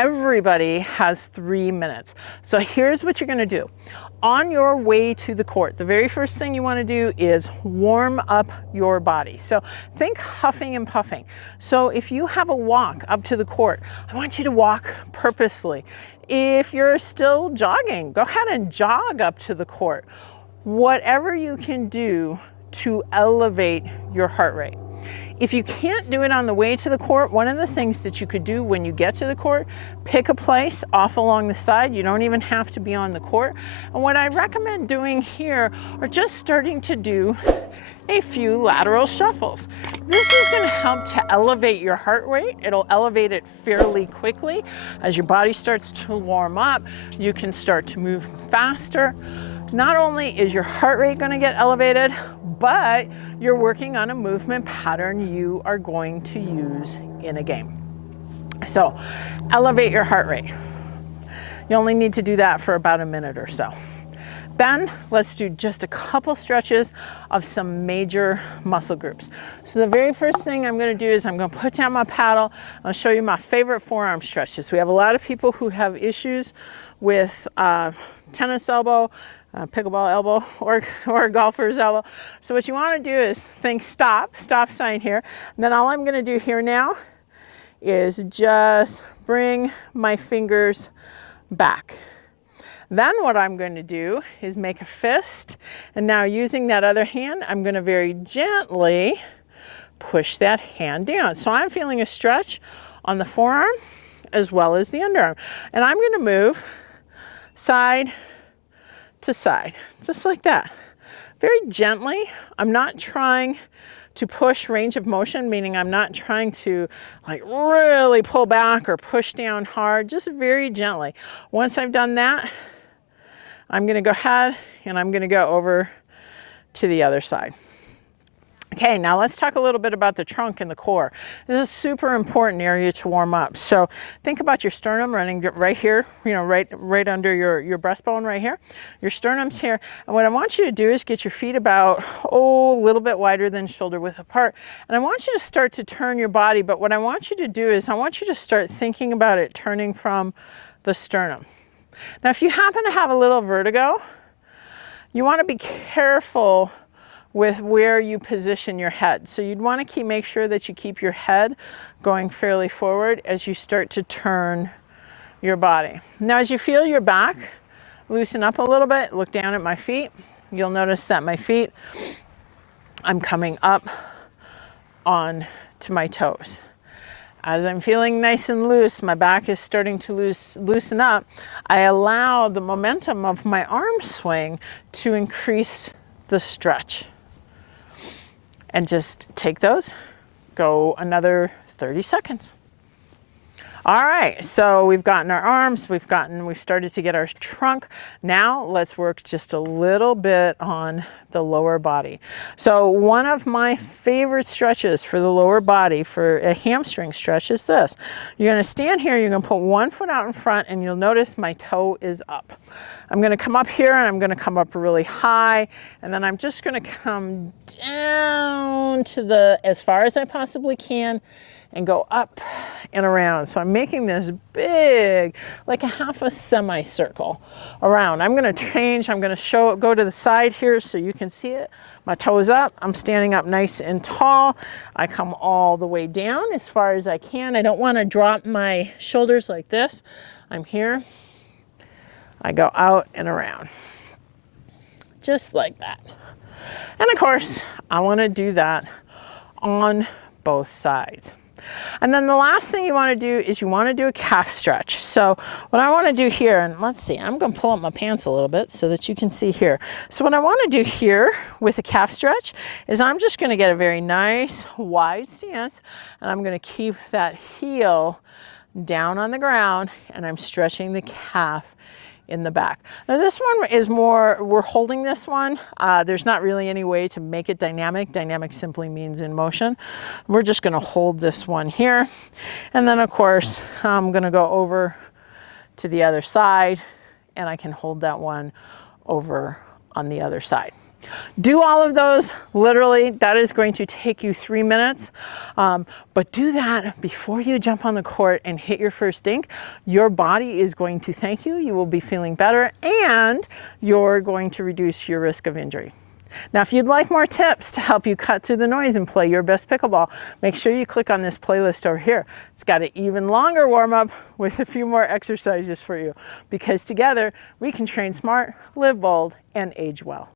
everybody has 3 minutes. So here's what you're gonna do. On your way to the court, the very first thing you wanna do is warm up your body. So think huffing and puffing. So if you have a walk up to the court, I want you to walk purposely. If you're still jogging, go ahead and jog up to the court. Whatever you can do to elevate your heart rate. If you can't do it on the way to the court, one of the things that you could do when you get to the court, pick a place off along the side. You don't even have to be on the court. And what I recommend doing here are just starting to do a few lateral shuffles. This is going to help to elevate your heart rate. It'll elevate it fairly quickly. As your body starts to warm up, you can start to move faster. Not only is your heart rate going to get elevated, but you're working on a movement pattern you are going to use in a game. So elevate your heart rate. You only need to do that for about a minute or so. Then let's do just a couple stretches of some major muscle groups. So the very first thing I'm going to do is I'm going to put down my paddle. I'll show you my favorite forearm stretches. We have a lot of people who have issues with tennis elbow, pickleball elbow, or golfer's elbow. So what you want to do is think stop sign here. And then all I'm going to do here now is just bring my fingers back. Then what I'm going to do is make a fist. And now using that other hand, I'm going to very gently push that hand down. So I'm feeling a stretch on the forearm as well as the underarm. And I'm going to move side to side, just like that. Very gently. I'm not trying to push range of motion, meaning I'm not trying to like really pull back or push down hard, just very gently. Once I've done that, I'm going to go ahead and I'm going to go over to the other side. Okay, now let's talk a little bit about the trunk and the core. This is a super important area to warm up. So think about your sternum running right here, you know, right under your breastbone right here. Your sternum's here. And what I want you to do is get your feet about, a little bit wider than shoulder width apart. And I want you to start to turn your body. But what I want you to do is I want you to start thinking about it turning from the sternum. Now, if you happen to have a little vertigo, you want to be careful with where you position your head. So you'd want to make sure that you keep your head going fairly forward as you start to turn your body. Now, as you feel your back loosen up a little bit, look down at my feet. You'll notice that my feet, I'm coming up on to my toes. As I'm feeling nice and loose, my back is starting to loosen up. I allow the momentum of my arm swing to increase the stretch. And just take those, go another 30 seconds. All right, so we've gotten our arms, we've started to get our trunk. Now let's work just a little bit on the lower body. So one of my favorite stretches for the lower body for a hamstring stretch is this. You're gonna stand here, you're gonna put one foot out in front, and you'll notice my toe is up. I'm going to come up here and I'm going to come up really high, and then I'm just going to come down to as far as I possibly can and go up and around. So I'm making this big, like a half a semicircle around. I'm going to change, I'm going to go to the side here so you can see it. My toes up, I'm standing up nice and tall. I come all the way down as far as I can. I don't want to drop my shoulders like this. I'm here. I go out and around, just like that. And of course, I want to do that on both sides. And then the last thing you want to do is you want to do a calf stretch. So what I want to do here, and let's see, I'm going to pull up my pants a little bit so that you can see here. So what I want to do here with a calf stretch is I'm just going to get a very nice wide stance, and I'm going to keep that heel down on the ground, and I'm stretching the calf in the back. Now this one is more, we're holding this one. There's not really any way to make it dynamic. Dynamic simply means in motion. We're just going to hold this one here. And then of course, I'm going to go over to the other side, and I can hold that one over on the other side. Do all of those, literally, that is going to take you 3 minutes, but do that before you jump on the court and hit your first dink. Your body is going to thank you, you will be feeling better, and you're going to reduce your risk of injury. Now, if you'd like more tips to help you cut through the noise and play your best pickleball, make sure you click on this playlist over here. It's got an even longer warm-up with a few more exercises for you, because together we can train smart, live bold, and age well.